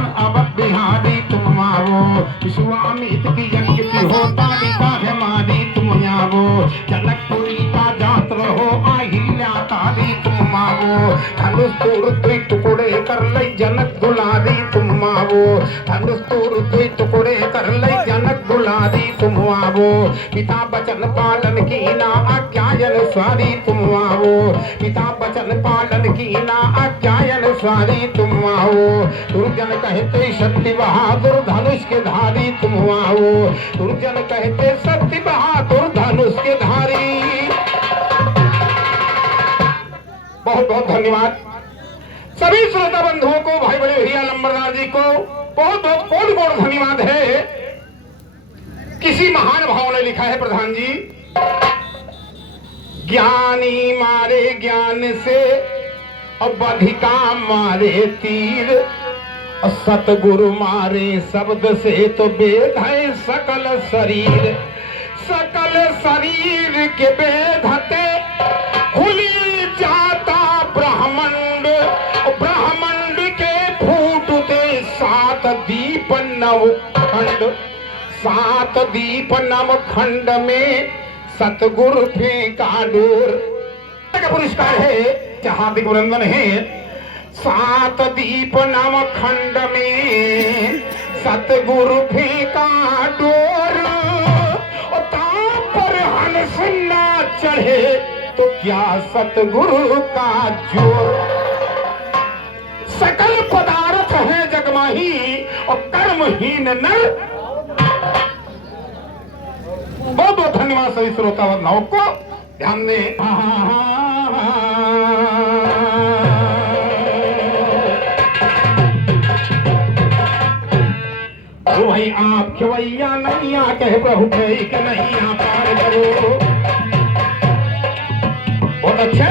ब्राह्मण अवध बिहारी तुम आवो, विश्वामित्र की यज्ञ की होता है मारी तुम आवो, जनकपुरी का जात रहो अहिल्या तारी तुम आवो, धनुष तोड़ दुई टुकड़े कर लई जनक दुलारी तुम आवो, धनुष तोड़ दुई टुकड़े कर लई जनक दुलारी तुम आवो, पिता बचन पालन की ना आज्ञायन स्वारी तुम आवो, पिता बचन पालन की ना आज्ञायन स्वारी तुम आओ, दुर्जन कहते सत्य बहादुर धनुष के धारी तुम आओ, दुर्जन कहते सत्य बहादुर धनुष के धारी। बहुत बहुत धन्यवाद सभी श्रोता बंधुओं को, भाई बड़े भैया लंबरदार जी को बहुत बहुत कोट कोट धन्यवाद है। किसी महान भाव ने लिखा है प्रधान जी, ज्ञानी मारे ज्ञान से और बधिका मारे तीर, और सतगुरु मारे शब्द से तो वेद है सकल शरीर, सकल शरीर के वेधते खुली जाता ब्रह्मांड, ब्रह्मांड के फूटते सात दीप नवखंड, सात दीप नवखंड में सतगुरु फेंका डोर का पुरस्कार है, हार्दिक अभिनंदन है। सात दीप नवखंड में सतगुरु फेंका डोर, पर हंस ना चढ़े तो क्या सतगुरु का जोर, सकल पदार्थ है जगमाही और कर्महीन नर। बहुत बहुत धन्यवाद सभी श्रोता बंधुओं को, ध्यान दें। भाई आप खवैया नैया कह प्रभु के नैया पार करो, बहुत अच्छा।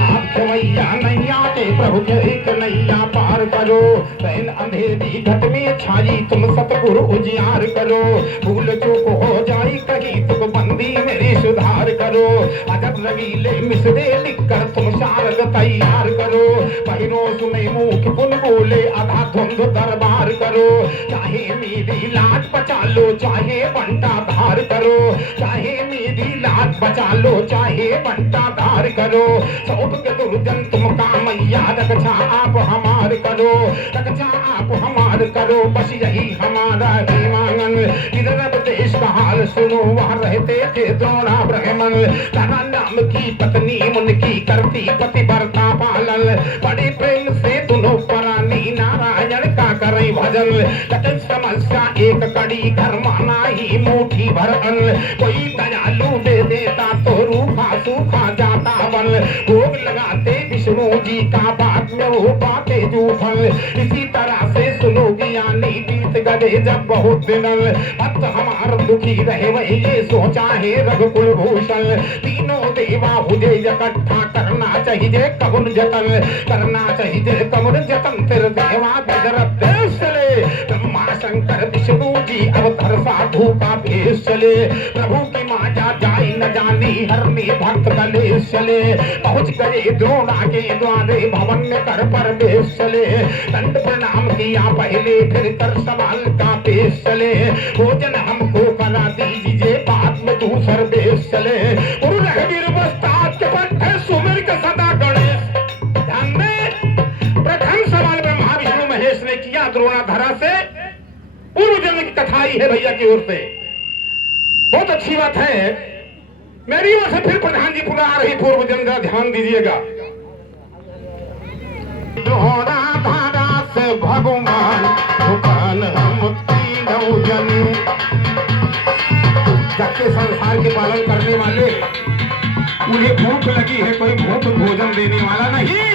आप खवैया नैया के प्रभु के नैया पार करो, पहन अंधेरी घट में छाई तुम सतगुरु उजियार करो, भूल चूक हो जाई कहीं तुम बंदी मेरी सुधार करो, अजब रंगीले मिसरे लिख कर तुम शारद तैयार करो, पहिरो सुने मुख पुन बोले आधा धुंध दरबार करो, चाहे मेरी लाज बचा लो चाहे बंटा धार करो, चाहे मेरी लाज बचा लो चाहे बंटा धार करो, सौंप के दुर्जन तुम कामैया रक्षा आप हमार करो, रक्षा आप हमार करो, बस यही हमारा ही मांगन। इधर देश का हाल सुनो, वहाँ रहते थे द्रोणा ब्राह्मण, तारा नाम की पत्नी उनकी करती पतिव्रता पालन, बड़े प्रेम से दोनों प्राणी नारायण का करें भजन, कठिन समस्या एक कड़ी घर माना ही मुट्ठी भर अन्न, कोई दयालु दे देता तो रूखा सूखा जाता वन, भोग लगाते विष्णु जी का बात में वो बातें जूठन, इसी तरह से सुनो ज्ञानी बीत गए जब बहुत दिन, भक्त हमार दुखी रहे वही ये सोचा है रघुकुल भूषण, तीनों देवा मुझे इकट्ठा करना चाहिए कबुन जतन, करना चाहिए कबुन जतन, तेरे देवा बिदरत देश चले, ब्रह्मा शंकर विष्णु जी अवतार साधु का भेष चले, प्रभु की माया जाई न जानी हरनी भक्त कलेश चले, पहुंच गए द्रोणा के द्वारे भवन में कर प्रवेश चले, दंड प्रणाम किया पहले फिर कर सवाल का पेश चले, भोजन हमको करा दीजिए बाद में दूसर देश चले, गुरु रघुवीर वस्ताद के पट्टे सुमिर के सदा गणेश। ध्यान में प्रथम सवाल में महाविष्णु महेश ने किया द्रोणाधरा से, पूर्व जन्म की कथा ही है भैया की ओर से, बहुत अच्छी बात है। मेरी ओर से फिर प्रधान जी पूरा आ रही पूर्व जन्म का ध्यान दीजिएगा। द्रोणाधरा से भगवान भगवान हम तीनों जने, जबकि संसार के पालन करने वाले उन्हें भूख लगी है, कोई भूख भोजन देने वाला नहीं,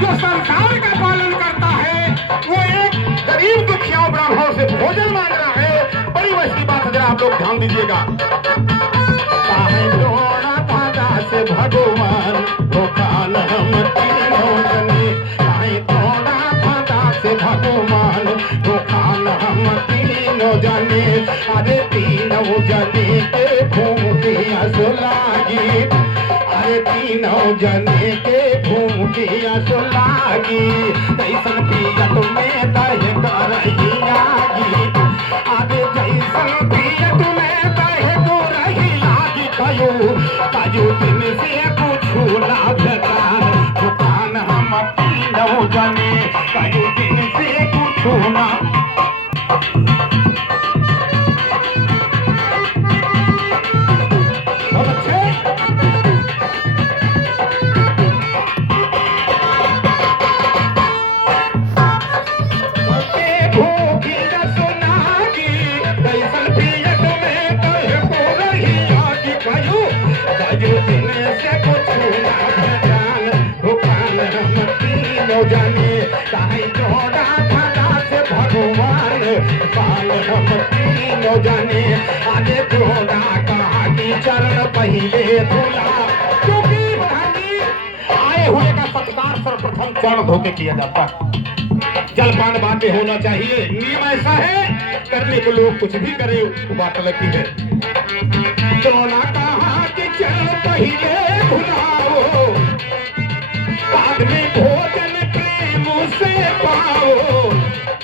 जो संसार का पालन करता है वो एक गरीब दुखियाओं ब्राह्मणों से भोजन मांग रहा है। बड़ी वैसी बात है, जरा आप लोग ध्यान दीजिएगा। से भगवान भगवान हम तीनों जने, से भगवान भगवान हम तीनों जने, अरे तीनों जने के भूख प्यास लागी, अरे तीनों तीनों जने के भूखिया सुलागी कैसन पियत में दहे करही लागी आगे जैसन पियत में दहे करही लागी कयू दिन से पूछू ना भेटान दुकान हम तीनों जने कयू दिन से पूछू ना जाने चाहे जोड़ा खाना से भगवान पाल हम तीनों जाने आगे जोड़ा कहा की चरण पहले धुला क्योंकि आए हुए का सत्कार सर्वप्रथम चरण धोके किया जाता है जलपान बातें होना चाहिए नियम ऐसा है करने के लोग कुछ भी करे बात अलग है जोड़ा कहा की चरण पहले धुलाओ बाद में भोजन से पाओ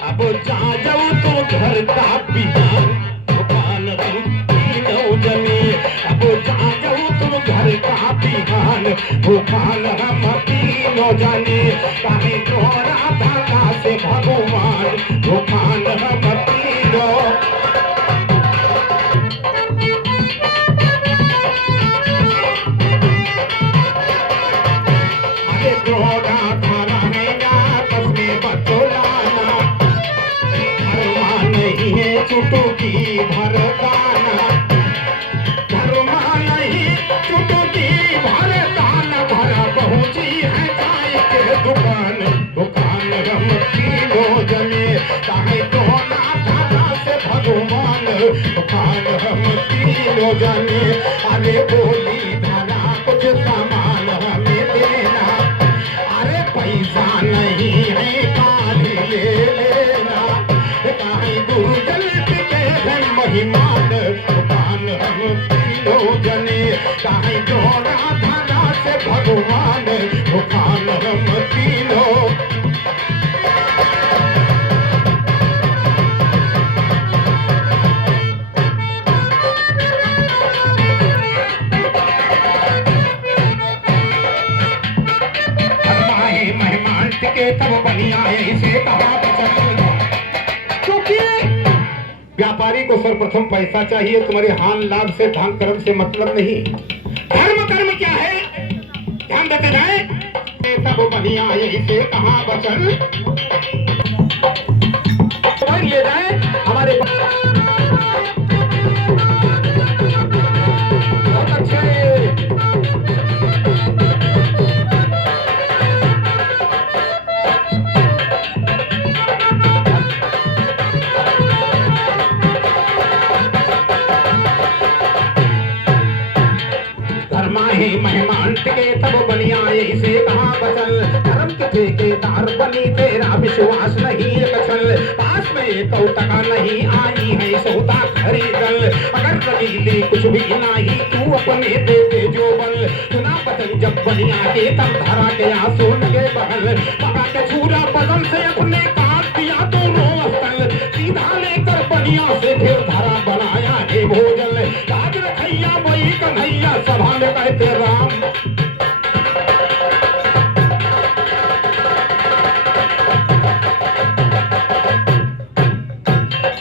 अब जा जाओ तो घर का बिहान दुकान तीनों जने अब जा जाओ तुम घर का बिहान दुकान हम तीनों जाने काहे तोरा धागा से भगवान दुकान हम तीनों अरे तोरा चुटकी भर दाना धर्मा नहीं चुटकी भर दाना भर पहुंची है चाय के दुकान दुकान हम तीनों जने चाहे दोना दादा से भगवान दुकान हम तीनों जने अरे बोली धारा कुछ सामान हमें देना अरे पैसा नहीं है काली ले लेना काहे दुर्जन महिमान दुकान हम तीनों जने चाहे जोड़ा धागा से भगवान दुकान हम तीनों मेहमान टिके तब बनिया इसे कहा व्यापारी को सर्वप्रथम पैसा चाहिए तुम्हारे हान लाभ से धान कर्म से मतलब नहीं धर्म कर्म क्या है ध्यान देते जाए सब बढ़िया यही से कहाँ बचन ले जाए हमारे बहुत अच्छे मेहमान टिके तब बनिया इसे कहा बचल धर्म के ठेकेदार बनी तेरा विश्वास नहीं कछल पास में टका नहीं आई है सौदा खरीदल अगर रगीले कुछ भी नहीं तू अपने दे दे जो बल सुना बचन जब बनिया के तब धरा के आंसू लगे बहल पका के छूरा बदन से अपने काट दिया तो रोस्तल सीधा लेकर बनिया से फिर धरा बनाया है भोजन राज रखैया वही कन्हैया सभा में कहते राम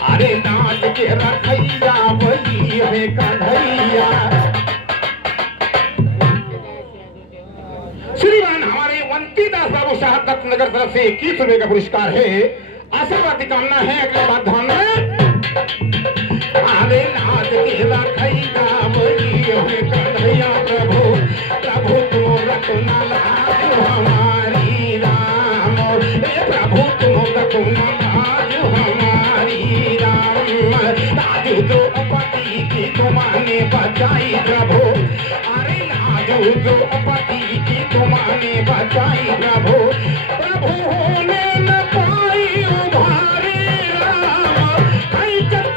अरे नाच के रखैया वही है कन्हैया श्रीमान हमारे वंती दास बाबू साहब दत्तनगर तरफ से 21 रुपए का पुरस्कार है आशीर्वाद की कामना है अगले बात ध्यान में अरे नाच के रखैया वही है कन्हैया प्रभु प्रभु तुम रखना लाज हमारी राम प्रभु तुम रखना लाज हमारी राम राजू जो पति की तुम्हारे बचाई प्रभु अरे राजू जो पति की तुम्हारे बचाई प्रभु प्रभु होने न पाई उभारी राम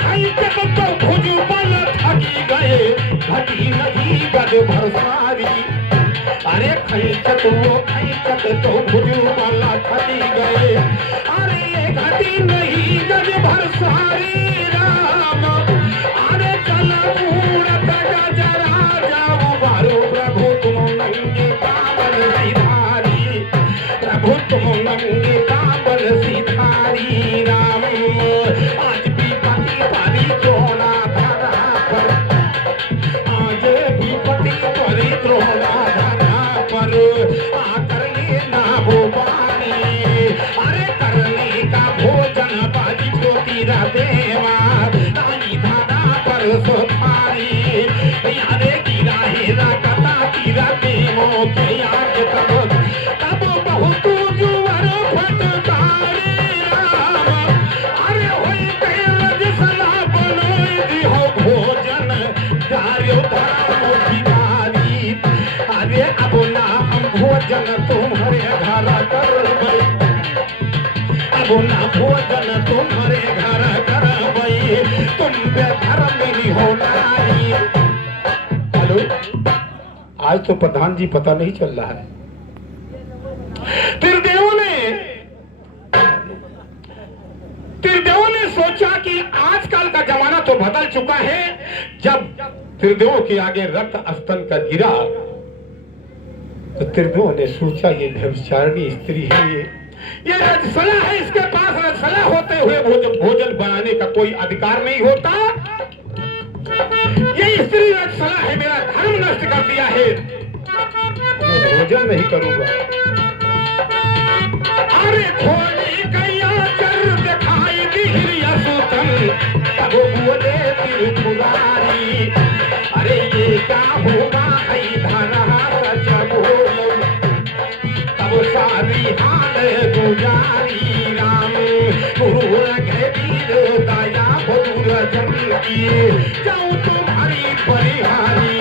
खैचक तो भुजबल थकी गए घटी नहीं गद भरसारी अरे खैचत वो खैचत तो भुजू वाला खटी गए। अरे ये घटी नहीं गज भर सारी राम, अरे चल मूरत गजरा जाऊ बारो प्रभु तुम नंगे काबल सिधारी, प्रभु तुम नंगे काबल सिधारी राम। आज भी पति परी द्रोणा धरा पर, आज भी पति परी द्रोणा धरा पर, आकर लेना वो वाणी, अरे करने का भोजन बाजी ज्योति देवा, दानी धारा पर सुधारी, यारे गिरा हेरा कथा तीरा देवो के याद तब, तब बहुत जुवर फटकारे राम। अरे होई गए रज सला बनोई दिहो भोजन, दार्यो धर्म भिखारी, अरे अब ना हम भोजन तुम्हारे घर करबै, अब ना भोजन तुम्हारे घर करबै, तुम बेधर्मी हो नारी। हेलो, आज तो प्रधान जी पता नहीं चल रहा है। त्रिदेवों ने सोचा कि आजकल का जमाना तो बदल चुका है। जब त्रिदेवों के आगे रक्त स्तन का गिरा तो त्रिदेवों ने सोचा ये व्यभिचारिणी स्त्री है, ये रजसला है, इसके पास रजसला होते हुए भोजन बनाने का कोई अधिकार नहीं होता। ये स्त्री रजसला है, मेरा धर्म नष्ट कर दिया है, मैं भोजन नहीं करूंगा। अरे खोली गया चर दिखाई दिहिया सुतन, तब बोले त्रिपुरारी, अरे ये क्या होगा है धरा सच बोलो, तब सारी हाल गुजारी राम। गुरु रखे वीर दया बदुर जन की, जाऊं तुम्हारी परिहारी।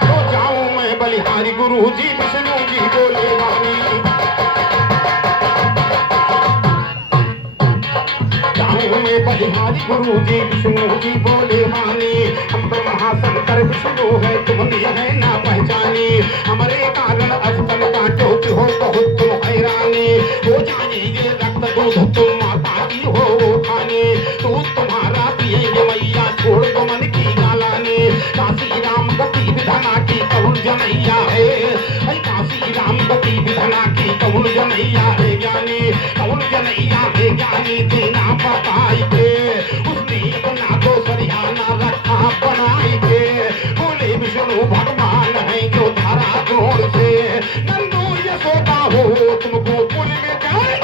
तो जाऊं मैं बलिहारी, गुरु जी विष्णु जी बोले वाणी, जाऊं मैं बलिहारी, गुरु जी विष्णु जी बोले वाणी। हम ब्रह्मा शंकर विष्णु है, तुम है ना पहचानी, हमारे कारण अस्तन का चौक हो बहुत तुम हैरानी, हो जाए ये रक्त दूध तुम माता की हो खाने, दूध तुम्हारा पिएंगे मैया छोड़ दो मन की गालाने। काशी राम गति विधना की कौन जनैया है, काशी राम गति विधना की कौन जनैया है ज्ञानी, कौन जनैया है ज्ञानी देना बताई के, उसने अपना तो सरियाना रखा बनाई के। बोले विष्णु भगवान है जो धारा जोड़ से, नंदू यशोदा हो तुमको भूल में जाए।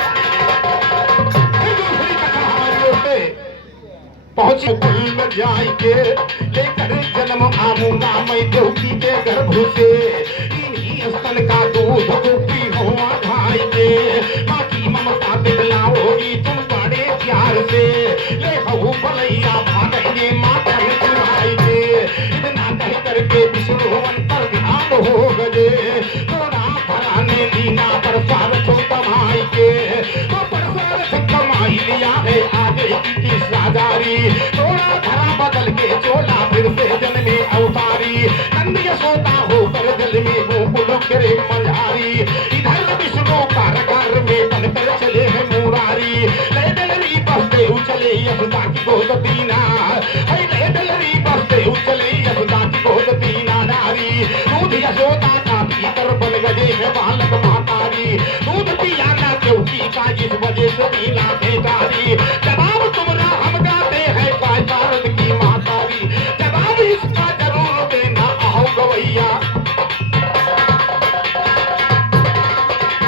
दूसरी कथा हमारी ओर से पहुंचे कुल में जाए के, लेकर जन्म आऊंगा मैं देवकी के गर्भ से, इन्हीं स्तन का दूध गोपी हो भाई के, माँ की ममता दिखलाओगी तुम बड़े प्यार से, ले हूँ बलैया भागेंगे माता में चुराएंगे। इतना कह करके विष्णु अंतर ध्यान हो गए, थोड़ा भराने लीना पर स्वार्थ कमाई के, तो पर स्वार्थ कमाई लिया है आगे की तीसरा जारी, थोड़ा धरा बदल के चोला